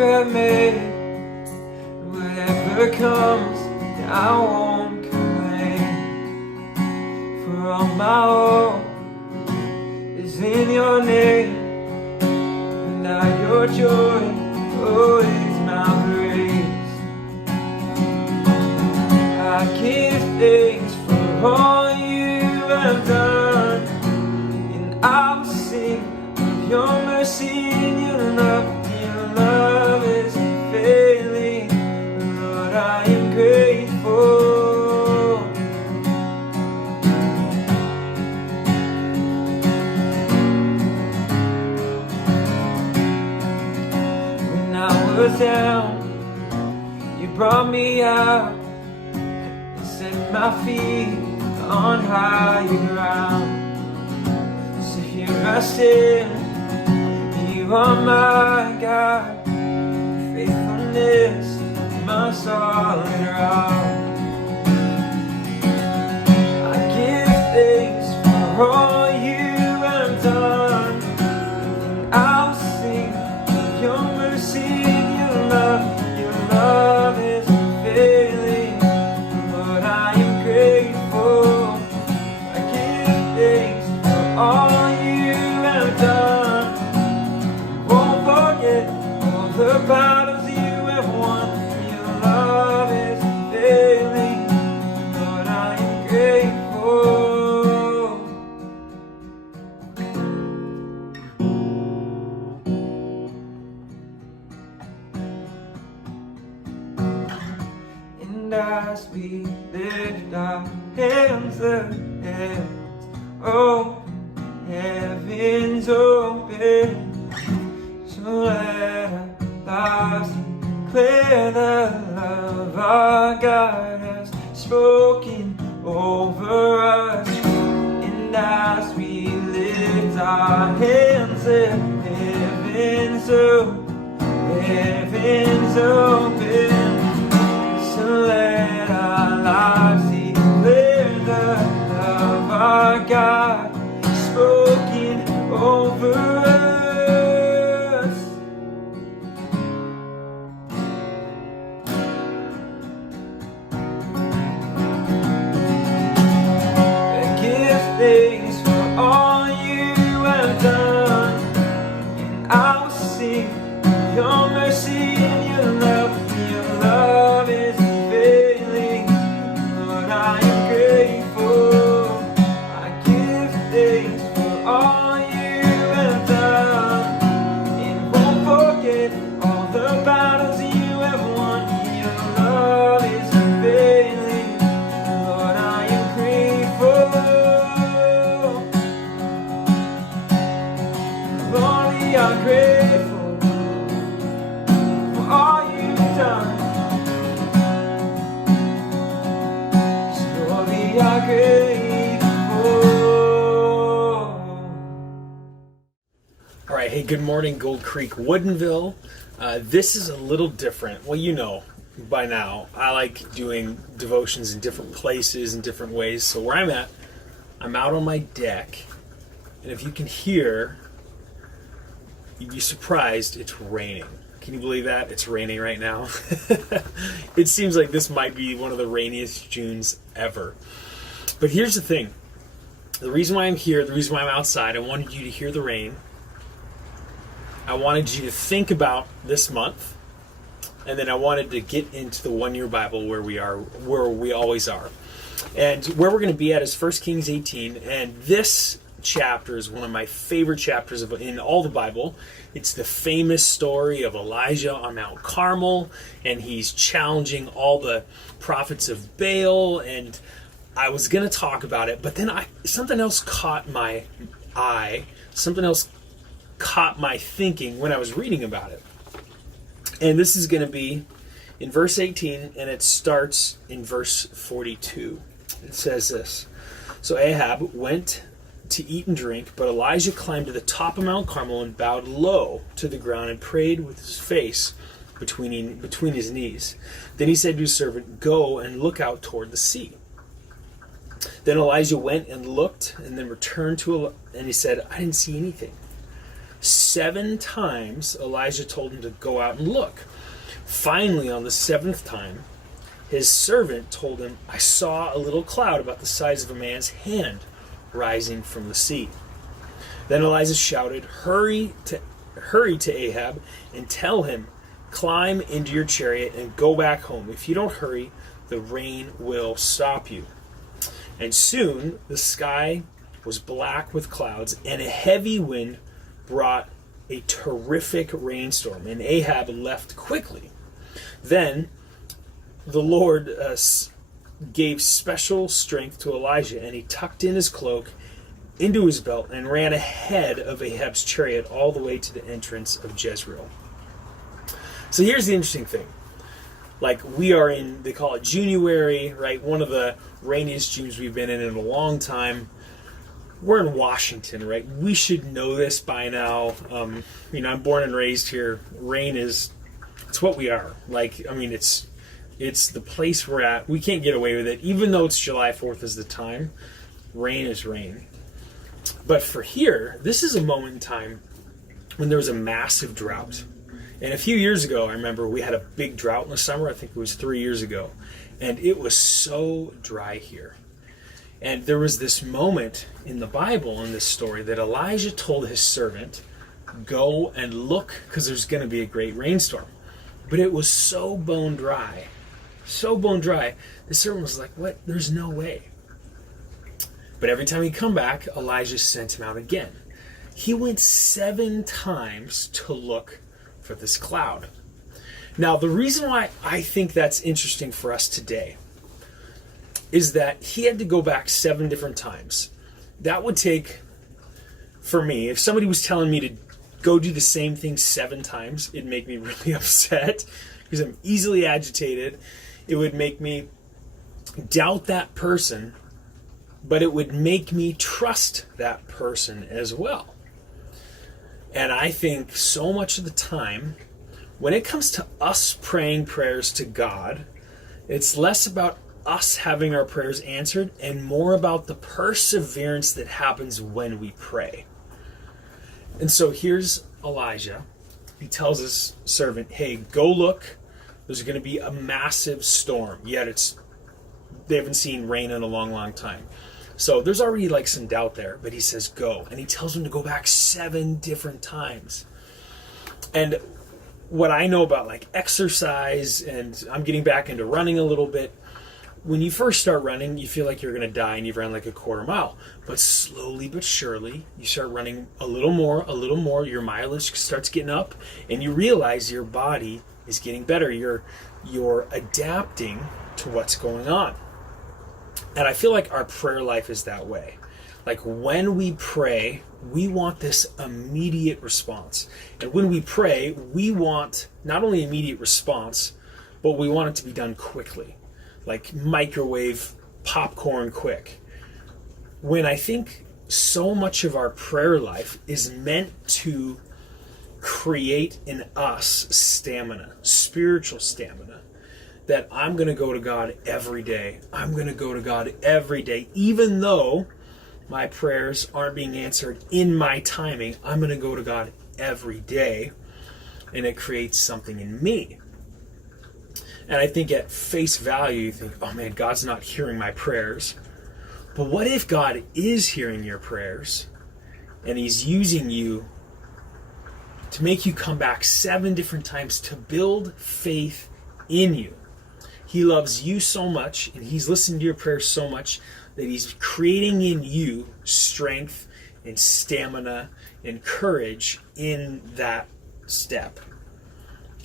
have made. Whatever comes, I won't complain. For all my hope is in your name, and now your joy, oh, is my praise. I give thanks for all you have done, and I will sing of your mercy and your love. Your love is failing, Lord, I am grateful. When I was down, you brought me out and set my feet on higher ground. So here I stand, you are my God. Faithfulness, my solid rock. I give thanks for all you have done, and I'll sing of your mercy and your love. Your love is unfailing, Lord, I am grateful. I give thanks for all you have done. Won't forget all the battles you have won. Your love is failing, Lord, I am grateful. And as we lift our hands, the heavens open, heavens open. So let our lives declare the love our God has spoken over us. And as we lift our hands, the heavens open, heavens open. So let our lives declare the love our God has spoken over us. Thanks for all you have done, and I will sing of your mercy and your love. Your love is unfailing, Lord, I am grateful. I give thanks for all you have done, and won't forget all the battles you have won. Your love is unfailing, Lord, I am grateful. Lord, we are grateful for all you've done. Yes, Lord, we are grateful. All right, hey, good morning, Gold Creek, Woodinville. This is a little different. Well, you know by now, I like doing devotions in different places in different ways. So where I'm at, I'm out on my deck, and if you can hear, you'd be surprised, it's raining. Can you believe that? It's raining right now. It seems like this might be one of the rainiest Junes ever. But here's the thing. The reason why I'm here, the reason why I'm outside, I wanted you to hear the rain. I wanted you to think about this month. And then I wanted to get into the one-year Bible where we always are. And where we're going to be at is 1 Kings 18. And this chapter is one of my favorite chapters in all the Bible. It's the famous story of Elijah on Mount Carmel, and he's challenging all the prophets of Baal, and I was going to talk about it, but then something else caught my eye, something else caught my thinking when I was reading about it. And this is going to be in verse 18, and it starts in verse 42. It says this: So Ahab went to eat and drink, but Elijah climbed to the top of Mount Carmel and bowed low to the ground and prayed with his face between his knees. Then he said to his servant, "Go and look out toward the sea." Then Elijah went and looked, and then returned and he said, "I didn't see anything." 7 times Elijah told him to go out and look. Finally, on the 7th time, his servant told him, I saw a little cloud about the size of a man's hand rising from the sea. Then Elijah shouted, Hurry to Ahab and tell him, climb into your chariot and go back home. If you don't hurry, the rain will stop you. And soon the sky was black with clouds, and a heavy wind brought a terrific rainstorm, and Ahab left quickly. Then the Lord gave special strength to Elijah, and he tucked in his cloak into his belt and ran ahead of Ahab's chariot all the way to the entrance of Jezreel. So here's the interesting thing. Like, we are in, they call it January, right? One of the rainiest Junes we've been in a long time. We're in Washington, right? We should know this by now. I'm born and raised here. Rain is, it's what we are. Like, I mean, it's the place we're at. We can't get away with it. Even though it's July 4th is the time, rain is rain. But for here, this is a moment in time when there was a massive drought. And a few years ago, I remember we had a big drought in the summer. I think it was 3 years ago. And it was so dry here. And there was this moment in the Bible, in this story, that Elijah told his servant, go and look, because there's going to be a great rainstorm. But it was so bone dry, the servant was like, what? There's no way. But every time he'd come back, Elijah sent him out again. He went 7 times to look for this cloud. Now, the reason why I think that's interesting for us today is that he had to go back 7 different times. That would take, for me, if somebody was telling me to go do the same thing 7 times, it'd make me really upset because I'm easily agitated. It would make me doubt that person, but it would make me trust that person as well. And I think so much of the time, when it comes to us praying prayers to God, it's less about us having our prayers answered and more about the perseverance that happens when we pray. And so here's Elijah. He tells his servant, hey, go look. There's going to be a massive storm. Yet they haven't seen rain in a long, long time. So there's already like some doubt there, but he says go. And he tells him to go back 7 different times. And what I know about like exercise, and I'm getting back into running a little bit, when you first start running, you feel like you're going to die and you've run like a quarter mile. But slowly but surely, you start running a little more, your mileage starts getting up, and you realize your body is getting better. You're adapting to what's going on. And I feel like our prayer life is that way. Like when we pray, we want this immediate response. And when we pray, we want not only immediate response, but we want it to be done quickly. Like microwave popcorn quick. When I think so much of our prayer life is meant to create in us stamina, spiritual stamina, that I'm going to go to God every day. I'm going to go to God every day. Even though my prayers aren't being answered in my timing, I'm going to go to God every day. And it creates something in me. And I think at face value, you think, oh man, God's not hearing my prayers. But what if God is hearing your prayers and He's using you to make you come back 7 different times to build faith in you? He loves you so much, and He's listening to your prayers so much that He's creating in you strength and stamina and courage in that step.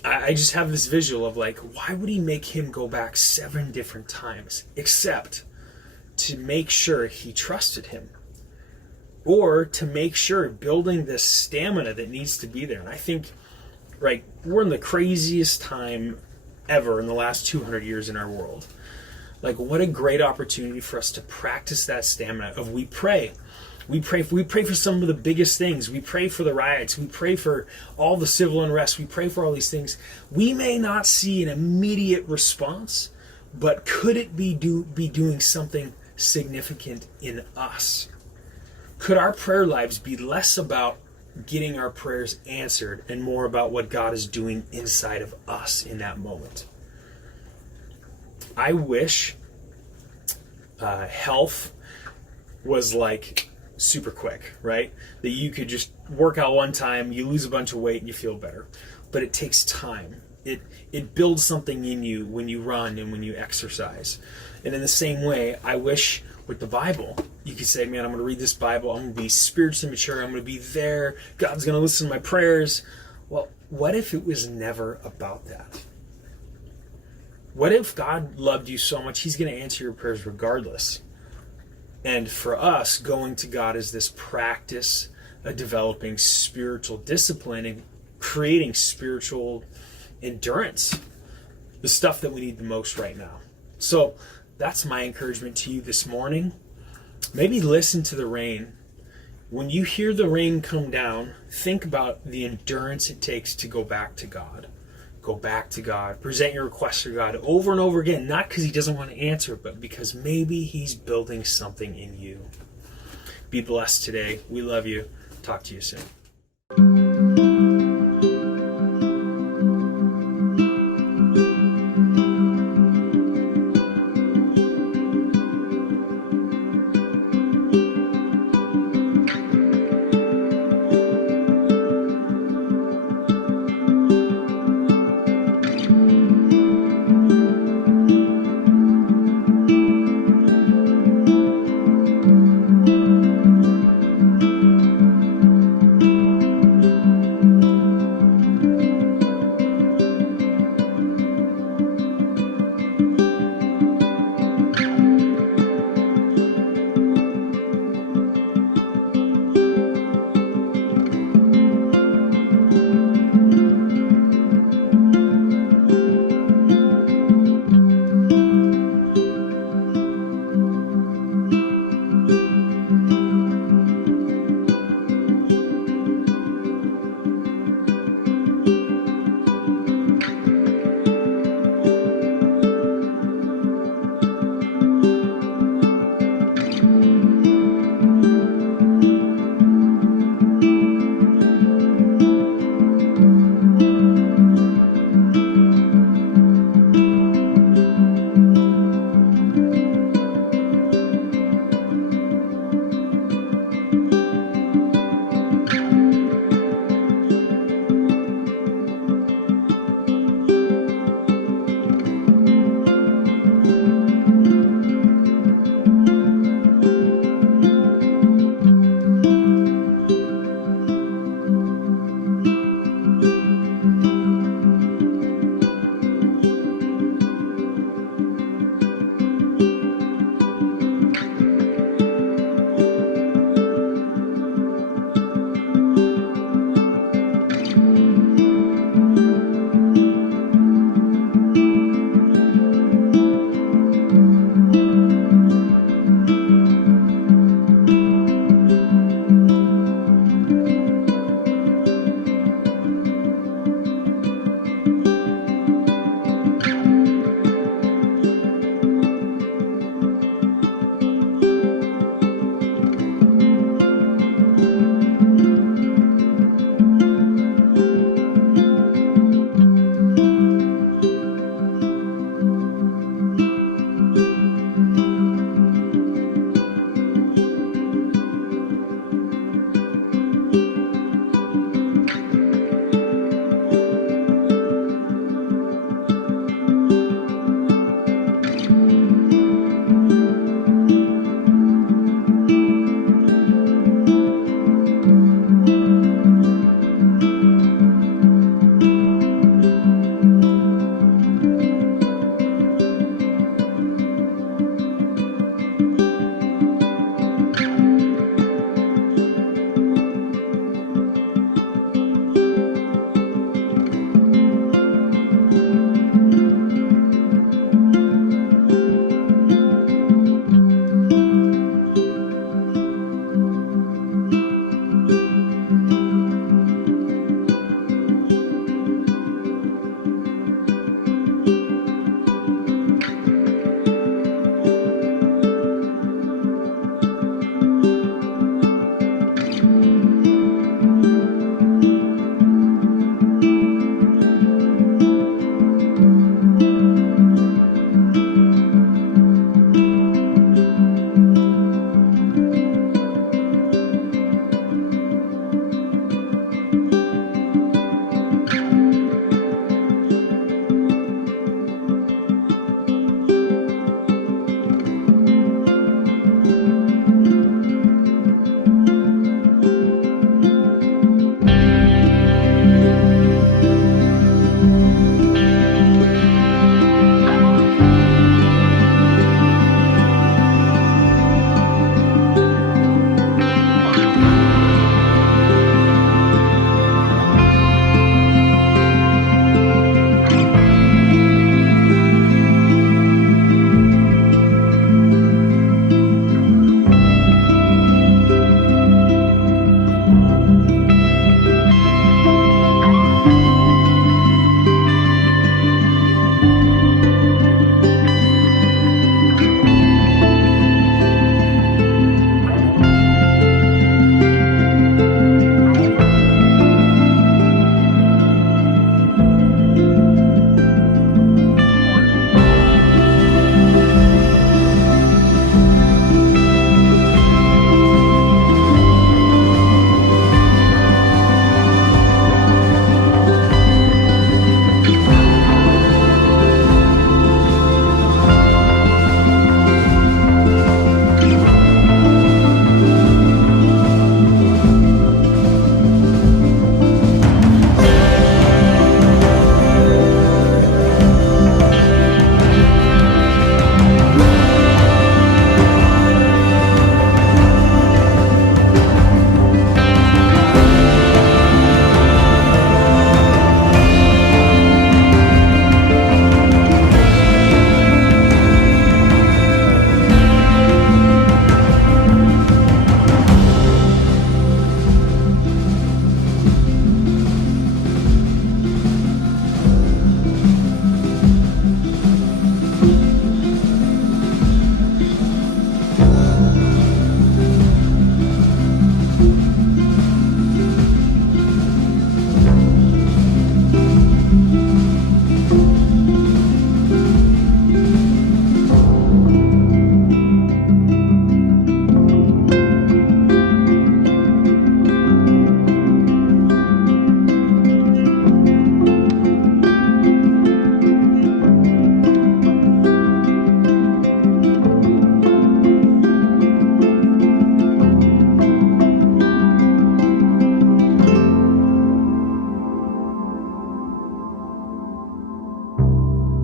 I just have this visual of like, why would He make him go back 7 different times except to make sure he trusted Him, or to make sure building this stamina that needs to be there. And I think, right, we're in the craziest time ever in the last 200 years in our world. Like, what a great opportunity for us to practice that stamina of we pray. We pray for some of the biggest things. We pray for the riots. We pray for all the civil unrest. We pray for all these things. We may not see an immediate response, but could it be doing something significant in us? Could our prayer lives be less about getting our prayers answered and more about what God is doing inside of us in that moment. I wish health was like super quick, right? That you could just work out one time, you lose a bunch of weight, and you feel better. But it takes time. It builds something in you when you run and when you exercise. And in the same way, I wish with the Bible, you could say, man, I'm going to read this Bible, I'm going to be spiritually mature, I'm going to be there, God's going to listen to my prayers. Well, what if it was never about that? What if God loved you so much, he's going to answer your prayers regardless? And for us, going to God is this practice of developing spiritual discipline and creating spiritual endurance, the stuff that we need the most right now. So that's my encouragement to you this morning. Maybe listen to the rain. When you hear the rain come down, think about the endurance it takes to go back to God. Go back to God. Present your request to God over and over again, not because he doesn't want to answer, but because maybe he's building something in you. Be blessed today. We love you. Talk to you soon.